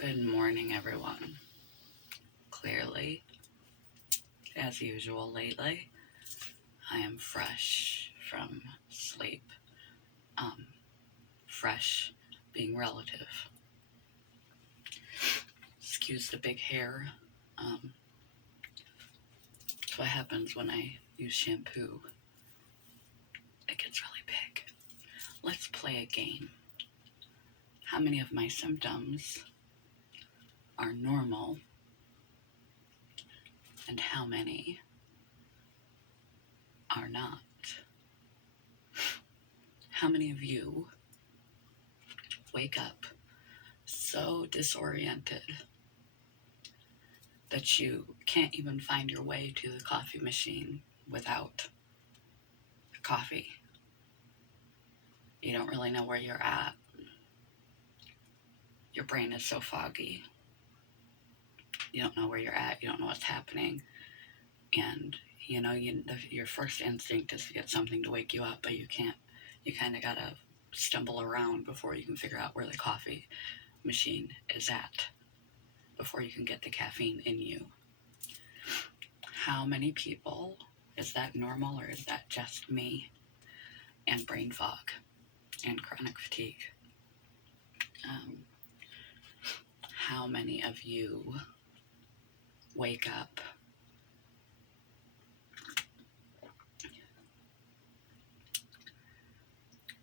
Good morning, everyone. Clearly, as usual lately, I am fresh from sleep. Fresh being relative. Excuse the big hair. That's what happens when I use shampoo. It gets really big. Let's play a game. How many of my symptoms are normal, and how many are not? How many of you wake up so disoriented that you can't even find your way to the coffee machine without coffee? You don't really know where you're at. Your brain is so foggy. You don't know where you're at. You don't know what's happening. And, your first instinct is to get something to wake you up, but you can't. You kind of got to stumble around before you can figure out where the coffee machine is at, before you can get the caffeine in you. How many people, is that normal, or is that just me and brain fog and chronic fatigue? How many of you wake up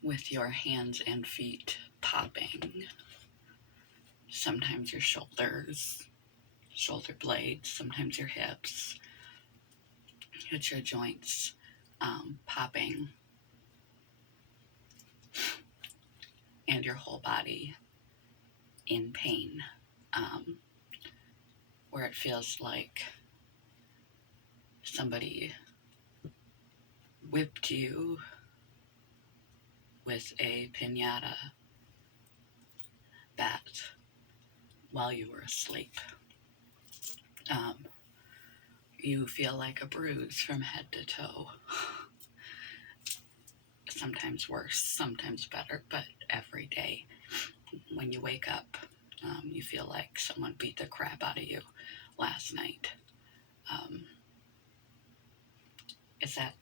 with your hands and feet popping? Sometimes your shoulders, shoulder blades, sometimes your hips, hit your joints popping, and your whole body in pain, where it feels like somebody whipped you with a piñata bat while you were asleep. You feel like a bruise from head to toe. Sometimes worse, sometimes better, but every day when you wake up, you feel like someone beat the crap out of you last night. Is that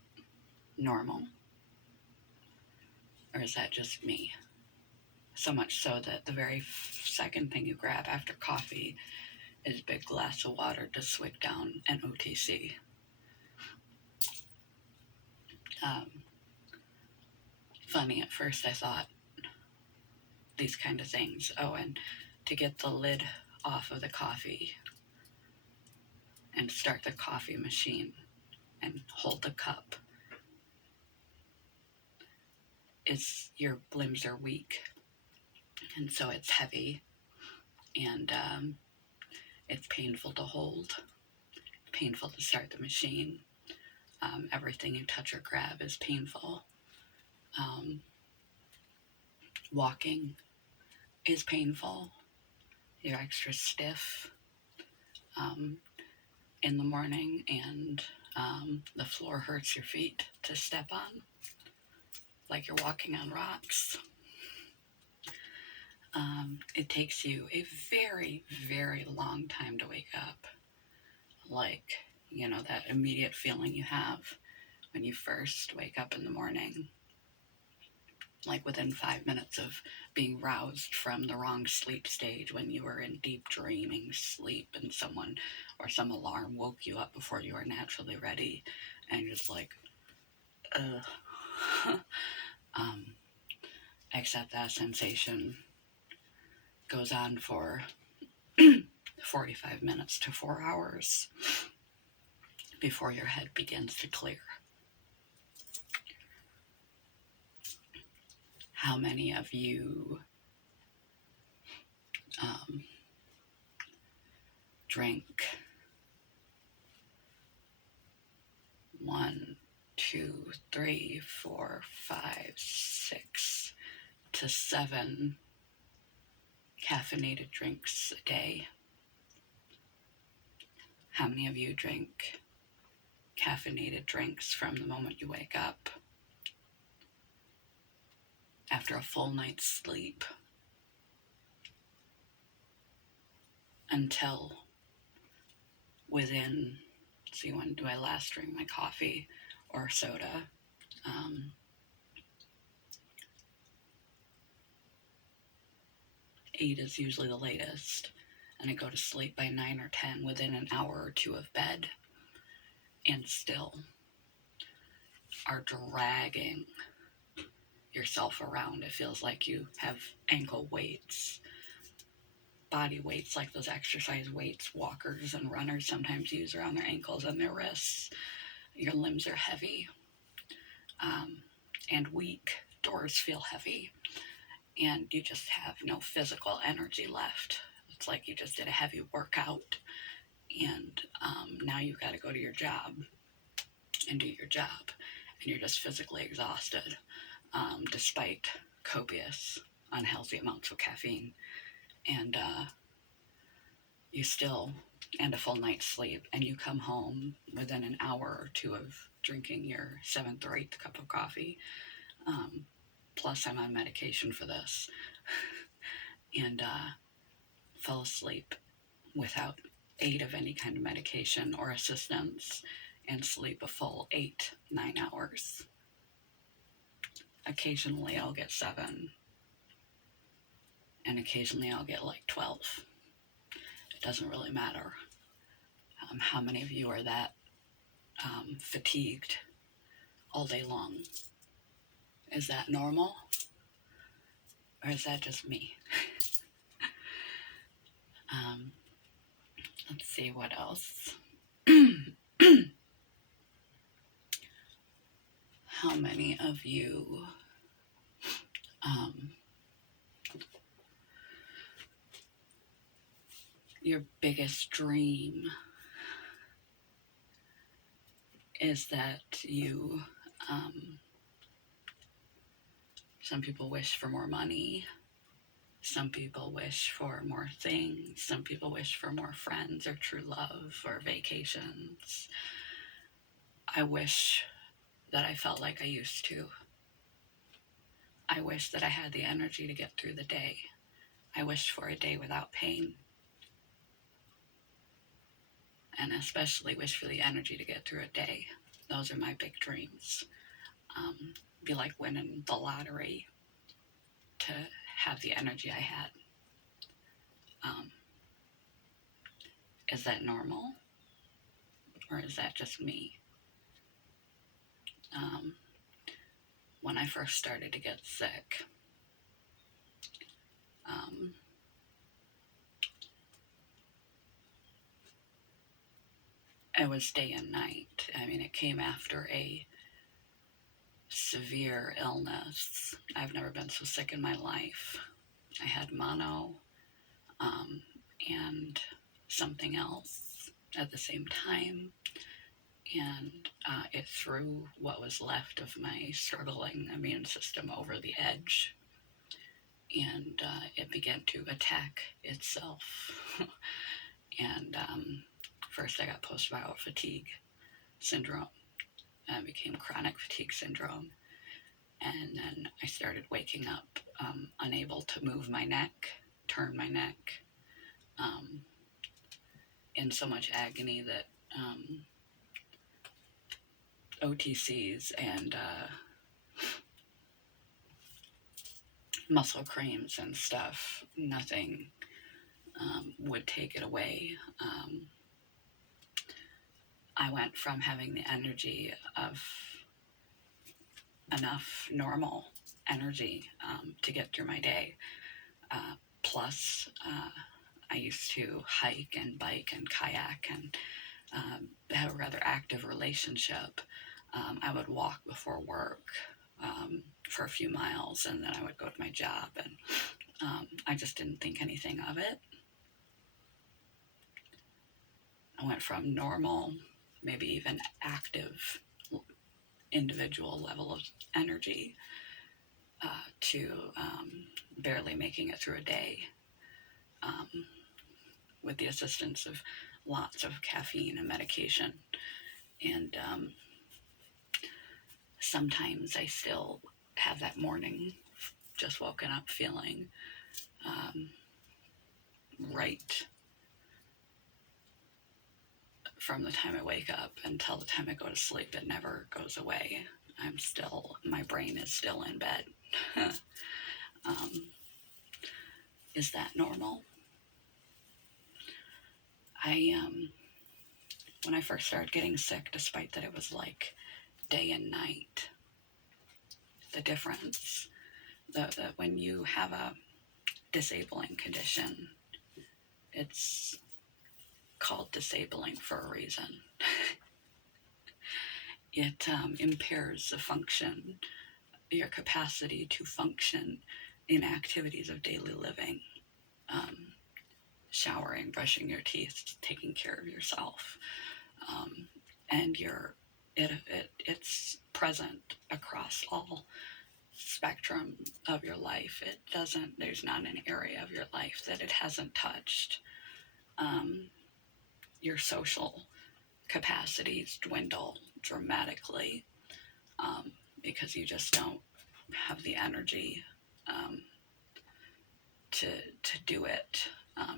normal? Or is that just me? So much so that the very second thing you grab after coffee is a big glass of water to swig down an OTC. Funny, at first I thought these kind of things. Oh, and to get the lid off of the coffee and start the coffee machine and hold the cup, is your limbs are weak, and so it's heavy, and it's painful to hold, painful to start the machine. Everything you touch or grab is painful. Walking is painful. You're extra stiff in the morning, and the floor hurts your feet to step on, like you're walking on rocks. It takes you a very, very long time to wake up. Like, that immediate feeling you have when you first wake up in the morning. Like within 5 minutes of being roused from the wrong sleep stage, when you were in deep dreaming sleep and someone or some alarm woke you up before you were naturally ready, and you're just like, except that sensation goes on for 45 minutes to 4 hours before your head begins to clear. How many of you drink 1, 2, 3, 4, 5, 6 to 7 caffeinated drinks a day? How many of you drink caffeinated drinks from the moment you wake up after a full night's sleep? until within, see, when do I last drink my coffee or soda? 8 is usually the latest, and I go to sleep by 9 or 10 within an hour or two of bed, and still are dragging yourself around. It feels like you have ankle weights, body weights, like those exercise weights walkers and runners sometimes use around their ankles and their wrists. Your limbs are heavy and weak. Doors feel heavy, and you just have no physical energy left. It's like you just did a heavy workout, and now you've got to go to your job and do your job, and you're just physically exhausted, despite copious, unhealthy amounts of caffeine, and you still, and a full night's sleep, and you come home within an hour or two of drinking your 7th or 8th cup of coffee. Plus, I'm on medication for this, and fell asleep without aid of any kind of medication or assistance, and sleep a full 8-9 hours. Occasionally I'll get 7, and occasionally I'll get like 12. It doesn't really matter. How many of you are that fatigued all day long? Is that normal? Or is that just me? Let's see what else. How many of you your biggest dream is that you, some people wish for more money, some people wish for more things, some people wish for more friends or true love or vacations. I wish that I felt like I used to. I wish that I had the energy to get through the day. I wish for a day without pain. And especially wish for the energy to get through a day. Those are my big dreams. Be like winning the lottery, to have the energy I had. Is that normal? Or is that just me? When I first started to get sick, it was day and night. I mean, it came after a severe illness. I've never been so sick in my life. I had mono and something else at the same time, and it threw what was left of my struggling immune system over the edge, and it began to attack itself. And first I got post-viral fatigue syndrome, and it became chronic fatigue syndrome, and then I started waking up unable to move my neck, turn my neck, in so much agony that OTCs and muscle creams and stuff, nothing would take it away. I went from having the energy of enough normal energy to get through my day. Plus, I used to hike and bike and kayak and have a rather active relationship. I would walk before work for a few miles, and then I would go to my job, and I just didn't think anything of it. I went from normal, maybe even active individual level of energy to barely making it through a day with the assistance of lots of caffeine and medication. And sometimes I still have that morning, just woken up feeling right from the time I wake up until the time I go to sleep, it never goes away. My brain is still in bed. Is that normal? When I first started getting sick, despite that it was like day and night, the difference, that when you have a disabling condition, it's called disabling for a reason. It impairs the function, your capacity to function in activities of daily living, showering, brushing your teeth, taking care of yourself, and it's present across all spectrum of your life. There's not an area of your life that it hasn't touched. Your social capacities dwindle dramatically, because you just don't have the energy to do it.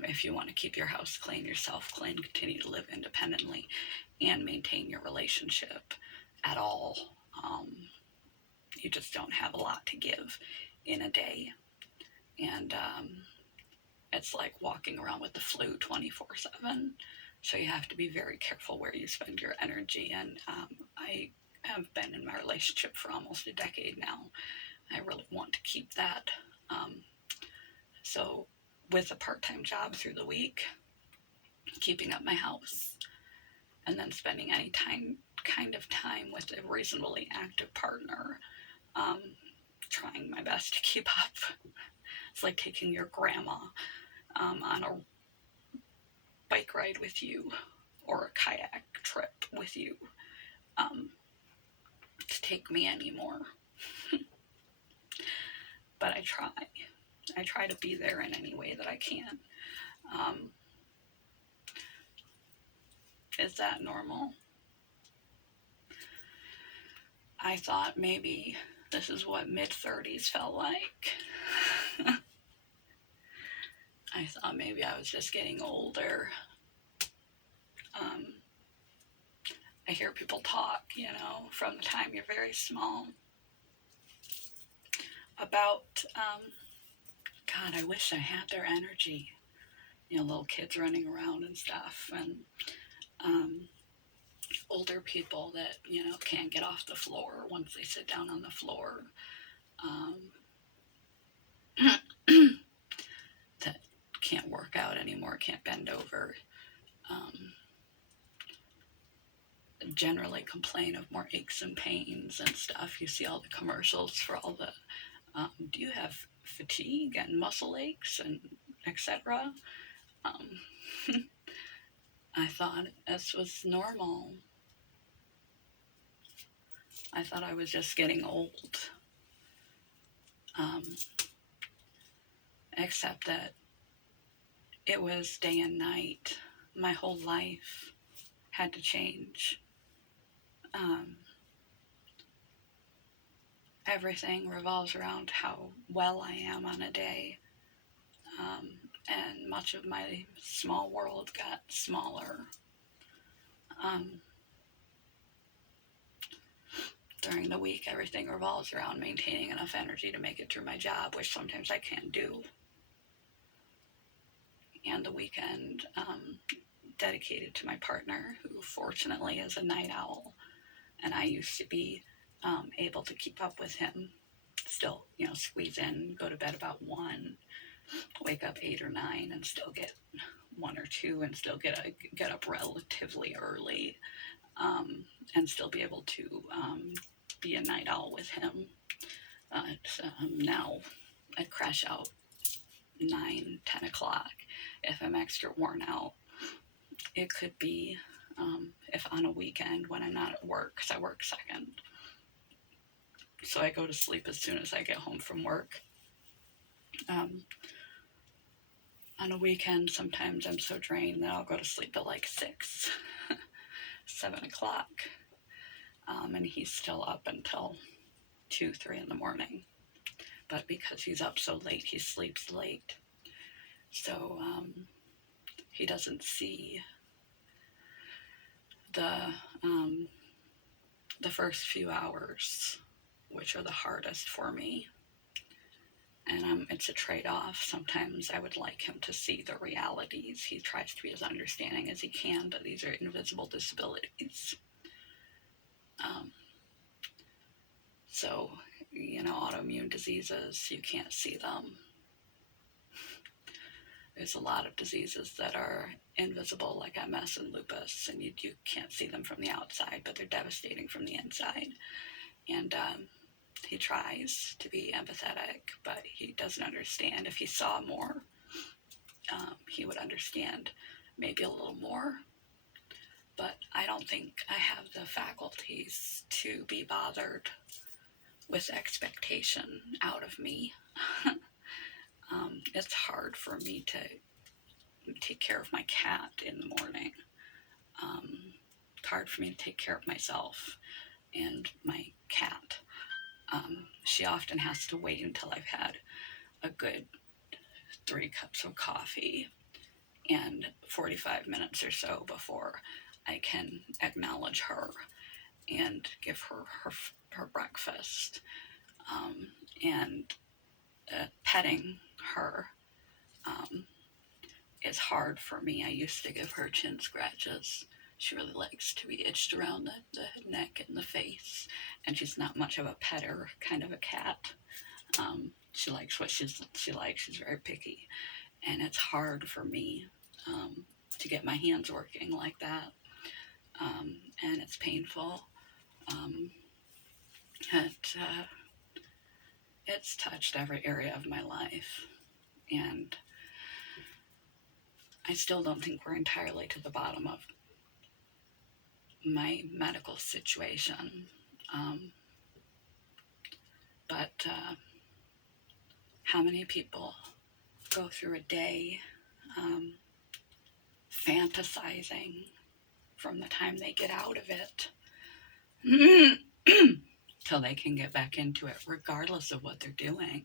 If you want to keep your house clean, yourself clean, continue to live independently, and maintain your relationship at all, you just don't have a lot to give in a day. And it's like walking around with the flu 24/7. So you have to be very careful where you spend your energy. And I have been in my relationship for almost a decade now. I really want to keep that. So with a part-time job through the week, keeping up my house, and then spending any kind of time with a reasonably active partner, trying my best to keep up. It's like taking your grandma on a bike ride with you, or a kayak trip with you, to take me anymore. But I try to be there in any way that I can. Is that normal? I thought maybe this is what mid-30s felt like. I thought maybe I was just getting older. I hear people talk, from the time you're very small about, God, I wish I had their energy. Little kids running around and stuff, and older people that, can't get off the floor once they sit down on the floor. That can't work out anymore, can't bend over. Generally complain of more aches and pains and stuff. You see all the commercials for all the, do you have fatigue and muscle aches and etc.? I thought this was normal. I thought I was just getting old. Except that it was day and night. My whole life had to change. Everything revolves around how well I am on a day. And much of my small world got smaller. During the week, everything revolves around maintaining enough energy to make it through my job, which sometimes I can't do. And the weekend, dedicated to my partner, who fortunately is a night owl. And I used to be able to keep up with him. Still, squeeze in, go to bed about 1, wake up 8 or 9, and still get 1 or 2, and still get up relatively early, and still be able to be a night owl with him. Now I crash out 9, 10 o'clock. If I'm extra worn out, it could be if on a weekend when I'm not at work, because I work second. So I go to sleep as soon as I get home from work. On a weekend, sometimes I'm so drained that I'll go to sleep at like 6, 7 o'clock. And he's still up until 2, 3 in the morning. But because he's up so late, he sleeps late. So he doesn't see the um, the first few hours, which are the hardest for me. And it's a trade off. Sometimes I would like him to see the realities. He tries to be as understanding as he can, but these are invisible disabilities. Um, so, autoimmune diseases, you can't see them. There's a lot of diseases that are invisible, like MS and lupus, and you can't see them from the outside, but they're devastating from the inside. And he tries to be empathetic, but he doesn't understand. If he saw more, he would understand maybe a little more. But I don't think I have the faculties to be bothered with expectation out of me. It's hard for me to take care of my cat in the morning. It's hard for me to take care of myself and my cat. She often has to wait until I've had a good 3 cups of coffee and 45 minutes or so before I can acknowledge her and give her breakfast. And petting her is hard for me. I used to give her chin scratches. She really likes to be itched around the neck and the face, and she's not much of a petter kind of a cat. She likes what she likes. She's very picky, and it's hard for me to get my hands working like that, and it's painful. Um, it's touched every area of my life, and I still don't think we're entirely to the bottom of my medical situation. Um, but how many people go through a day um, fantasizing from the time they get out of it till they can get back into it, regardless of what they're doing?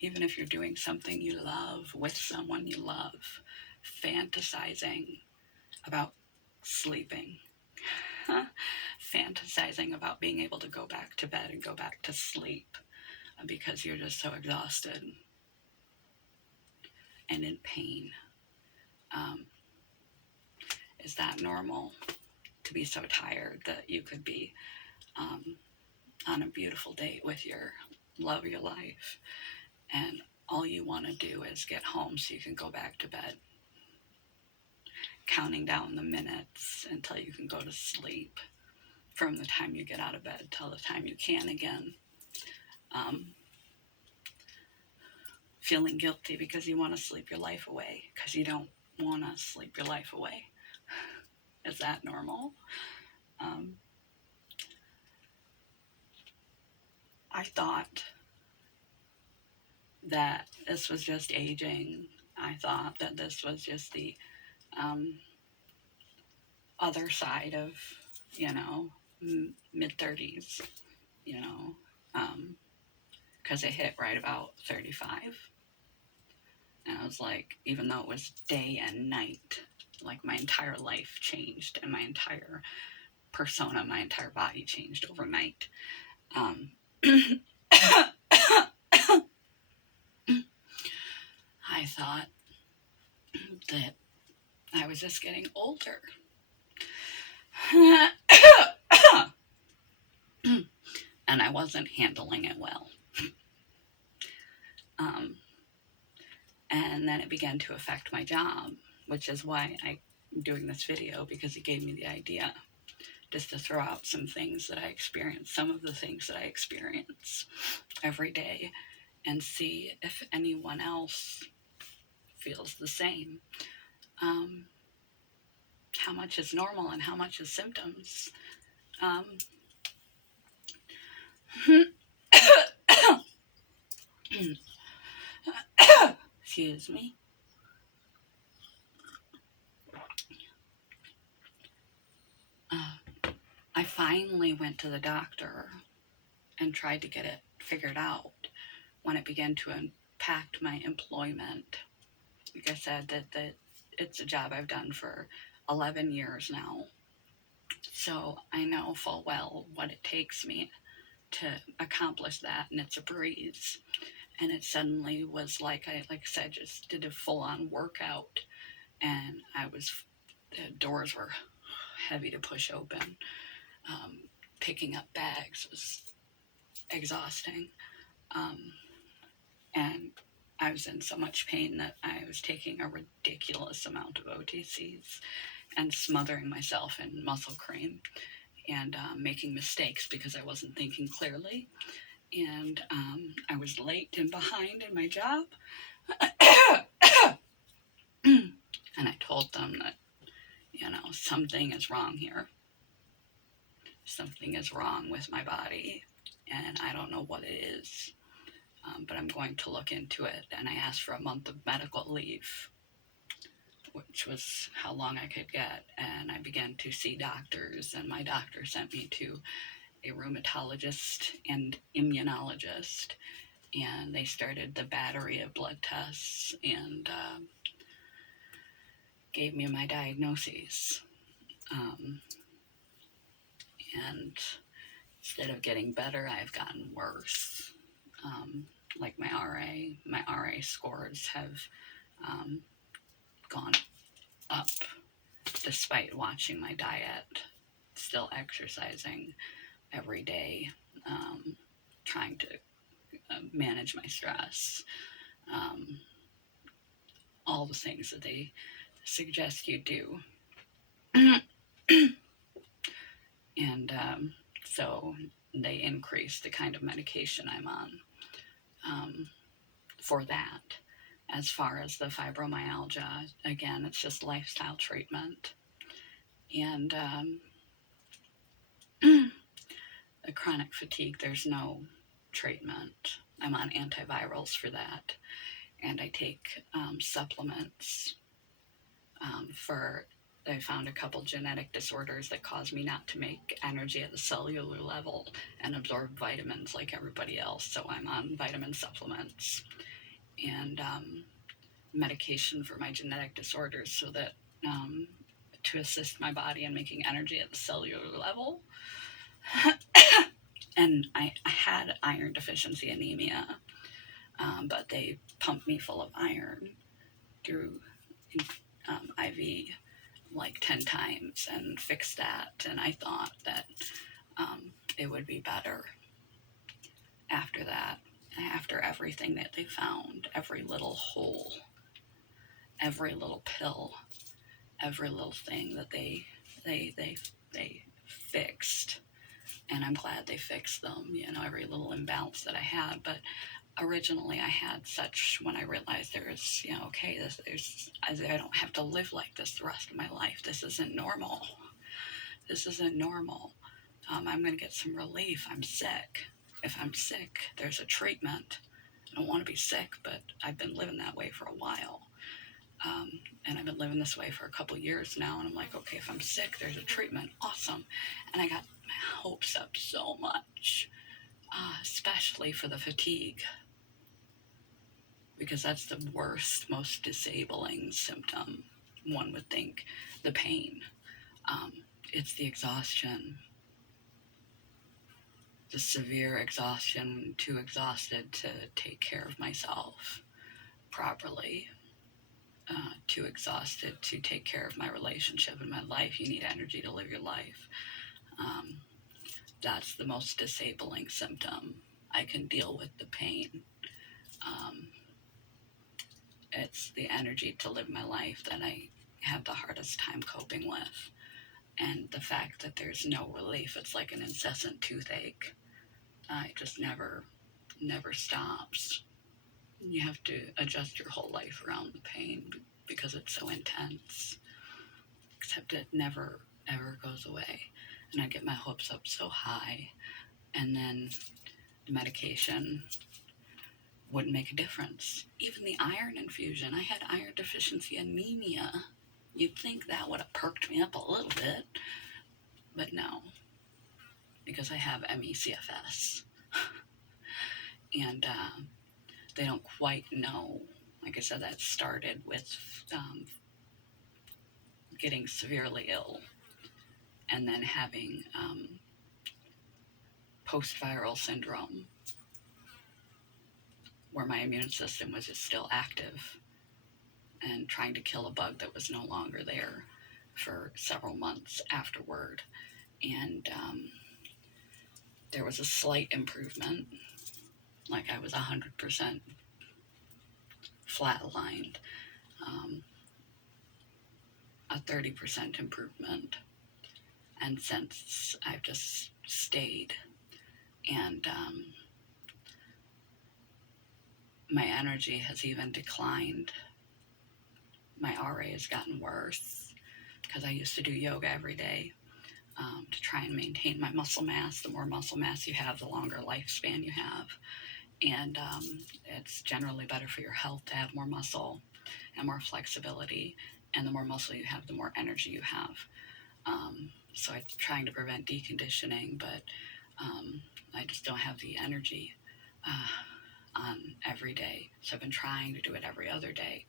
Even if you're doing something you love with someone you love, fantasizing about sleeping, fantasizing about being able to go back to bed and go back to sleep because you're just so exhausted and in pain. Is that normal, to be so tired that you could be on a beautiful date with your love of your life and all you want to do is get home so you can go back to bed, counting down the minutes until you can go to sleep, from the time you get out of bed till the time you can again, feeling guilty because you want to sleep your life away because you don't want to sleep your life away. Is that normal? I thought that this was just aging. I thought that this was just the other side of, mid 30s, because it hit right about 35. And I was like, even though it was day and night, like my entire life changed and my entire persona, my entire body changed overnight. I thought that I was just getting older. And I wasn't handling it well. And then it began to affect my job, which is why I'm doing this video, because it gave me the idea just to throw out some things that I experience, some of the things that I experience every day, and see if anyone else feels the same. How much is normal and how much is symptoms? Excuse me. I finally went to the doctor and tried to get it figured out when it began to impact my employment. Like I said, that it's a job I've done for 11 years now. So I know full well what it takes me to accomplish that, and it's a breeze. And it suddenly was like I said, just did a full on workout, and the doors were heavy to push open. Um, Picking up bags was exhausting. Um, and I was in so much pain that I was taking a ridiculous amount of OTCs and smothering myself in muscle cream and making mistakes because I wasn't thinking clearly. And I was late and behind in my job. And I told them that, something is wrong here. Something is wrong with my body, and I don't know what it is, but I'm going to look into it. And I asked for a month of medical leave, which was how long I could get. And I began to see doctors, and my doctor sent me to a rheumatologist and immunologist. And they started the battery of blood tests and gave me my diagnoses. Um, and instead of getting better, I've gotten worse. Like my RA scores have um, gone up despite watching my diet, still exercising every day, trying to manage my stress, um, all the things that they suggest you do. And so they increased the kind of medication I'm on um, for that. As far as the fibromyalgia, again, it's just lifestyle treatment. And the chronic fatigue, there's no treatment. I'm on antivirals for that. And I take supplements for. I found a couple genetic disorders that cause me not to make energy at the cellular level and absorb vitamins like everybody else. So I'm on vitamin supplements and medication for my genetic disorders so that to assist my body in making energy at the cellular level. And I had iron deficiency anemia, but they pumped me full of iron through IV like 10 times and fixed that. And I thought that it would be better after that, after everything that they found, every little hole, every little pill, every little thing that they fixed. And I'm glad they fixed them, every little imbalance that I had. But originally I had such, when I realized there's, okay, I don't have to live like this the rest of my life. This isn't normal. This isn't normal. I'm going to get some relief. I'm sick. If I'm sick, there's a treatment. I don't want to be sick, but I've been living that way for a while. And I've been living this way for a couple years now. And I'm like, okay, if I'm sick, there's a treatment. Awesome. And I got my hopes up so much, especially for the fatigue, because that's the worst, most disabling symptom, one would think. The pain. It's the exhaustion, the severe exhaustion, too exhausted to take care of myself properly, too exhausted to take care of my relationship and my life. You need energy to live your life. Um, that's the most disabling symptom. I can deal with the pain. Um, it's the energy to live my life that I have the hardest time coping with. And the fact that there's no relief, it's like an incessant toothache. It just never stops. You have to adjust your whole life around the pain because it's so intense. Except it never, ever goes away. And I get my hopes up so high. And then the medication wouldn't make a difference. Even the iron infusion, I had iron deficiency anemia. You'd think that would have perked me up a little bit. But no, because I have ME/CFS. And they don't quite know. Like I said, that started with getting severely ill and then having post-viral syndrome, where my immune system was just still active and trying to kill a bug that was no longer there for several months afterward. And there was a slight improvement, like I was 100% flatlined, a 30% improvement. And since I've just stayed, and my energy has even declined. My RA has gotten worse because I used to do yoga every day to try and maintain my muscle mass. The more muscle mass you have, the longer lifespan you have. And it's generally better for your health to have more muscle and more flexibility. And the more muscle you have, the more energy you have. So I'm trying to prevent deconditioning, but I just don't have the energy on every day. So I've been trying to do it every other day,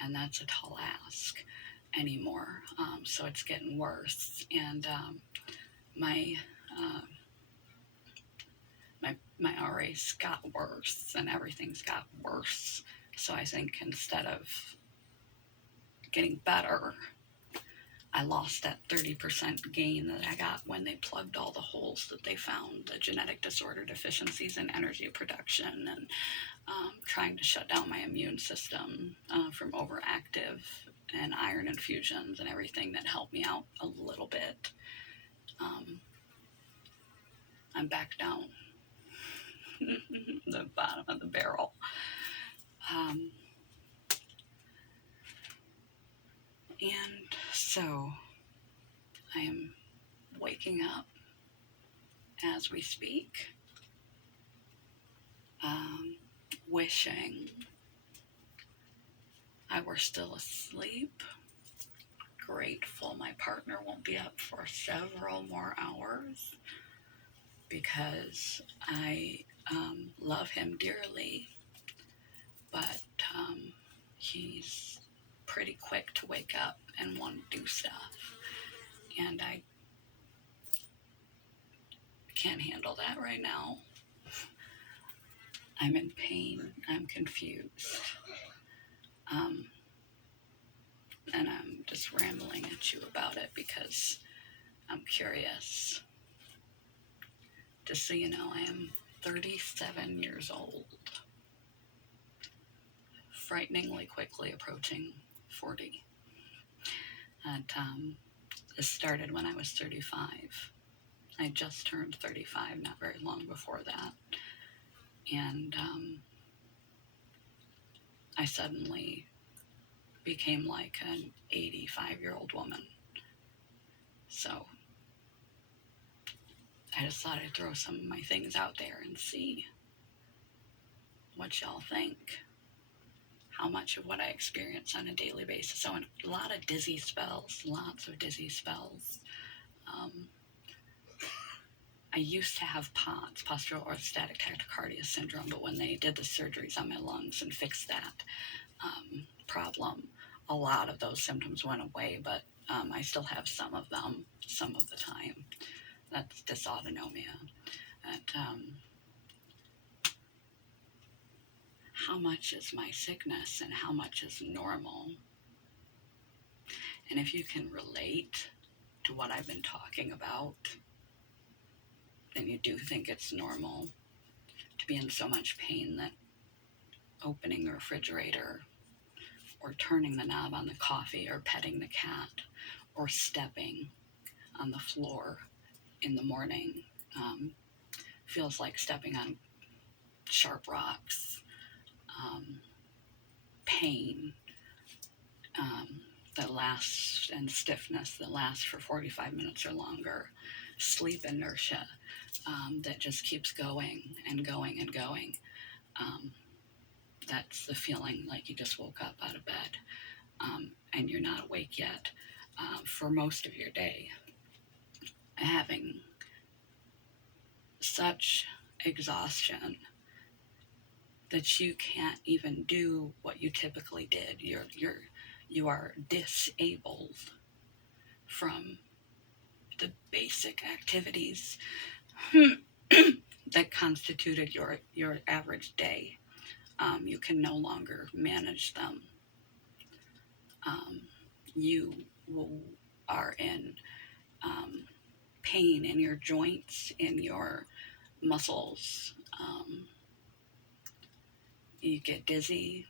and that's a tall ask anymore. So it's getting worse, and my RA's got worse, and everything's got worse. So I think instead of getting better, I lost that 30% gain that I got when they plugged all the holes that they found, the genetic disorder deficiencies in energy production, and trying to shut down my immune system from overactive and iron infusions and everything that helped me out a little bit. I'm back down the bottom of the barrel. And so I am waking up as we speak, wishing I were still asleep, grateful my partner won't be up for several more hours, because I love him dearly, but he's pretty quick to wake up and want to do stuff, and I can't handle that right now. I'm in pain, I'm confused, and I'm just rambling at you about it because I'm curious. Just so you know, I am 37 years old, frighteningly quickly approaching 40. And this started when I was 35. I just turned 35 not very long before that. And I suddenly became like an 85-year-old woman. So I just thought I'd throw some of my things out there and see what y'all think. How much of what I experience on a daily basis. So a lot of dizzy spells, lots of dizzy spells. I used to have POTS, postural orthostatic tachycardia syndrome, but when they did the surgeries on my lungs and fixed that problem, a lot of those symptoms went away, but I still have some of them some of the time. That's dysautonomia. And how much is my sickness and how much is normal? And if you can relate to what I've been talking about, then you do think it's normal to be in so much pain that opening the refrigerator or turning the knob on the coffee or petting the cat or stepping on the floor in the morning feels like stepping on sharp rocks. Pain that lasts, and stiffness that lasts for 45 minutes or longer. Sleep inertia that just keeps going and going and going. That's the feeling like you just woke up out of bed and you're not awake yet for most of your day. Having such exhaustion that you can't even do what you typically did. You are disabled from the basic activities that constituted your average day. You can no longer manage them. You are in pain in your joints, in your muscles. You get dizzy,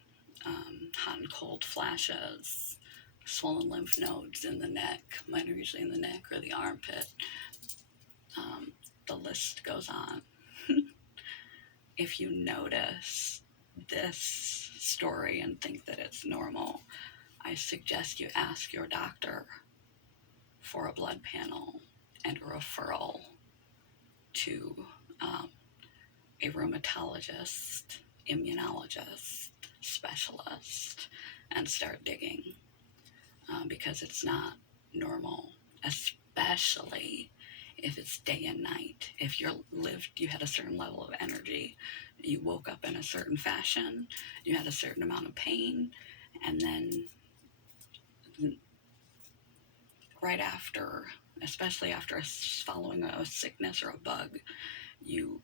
hot and cold flashes, swollen lymph nodes in the neck. Mine are usually in the neck or the armpit. The list goes on. If you notice this story and think that it's normal, I suggest you ask your doctor for a blood panel and a referral to a rheumatologist, immunologist, specialist, and start digging, because it's not normal, especially if it's day and night. If you had a certain level of energy, you woke up in a certain fashion, you had a certain amount of pain, and then right after, especially after following a sickness or a bug, you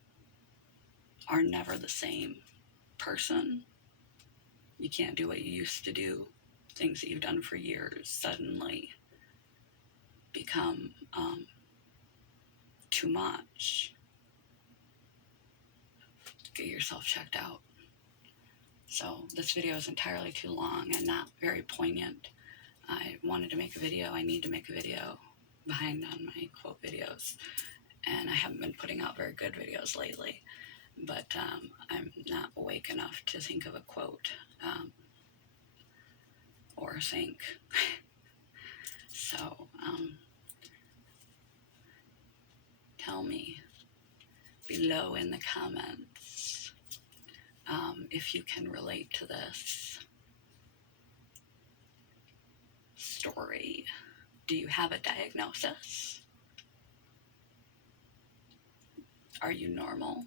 are never the same person. You can't do what you used to do. Things that you've done for years suddenly become too much. Get yourself checked out. So this video is entirely too long and not very poignant. I wanted to make a video. I need to make a video, behind on my quote videos, and I haven't been putting out very good videos lately, but I'm not awake enough to think of a quote or think. So tell me below in the comments if you can relate to this story. Do you have a diagnosis? Are you normal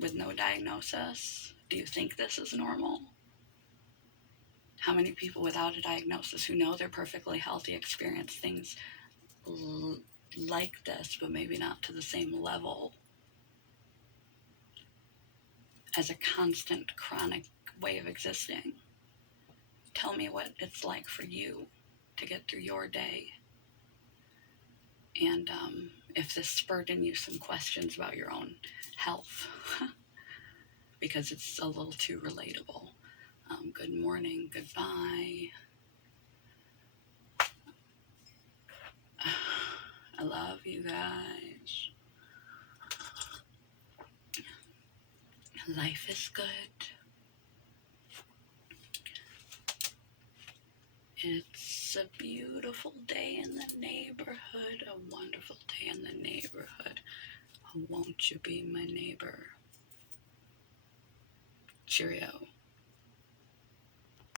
with no diagnosis? Do you think this is normal? How many people without a diagnosis who know they're perfectly healthy experience things like this, but maybe not to the same level as a constant chronic way of existing? Tell me what it's like for you to get through your day. And if this spurred in you some questions about your own health, because it's a little too relatable. Good morning, goodbye. I love you guys. Life is good. It's a beautiful day in the neighborhood, a wonderful day in the neighborhood. Won't you be my neighbor? Cheerio.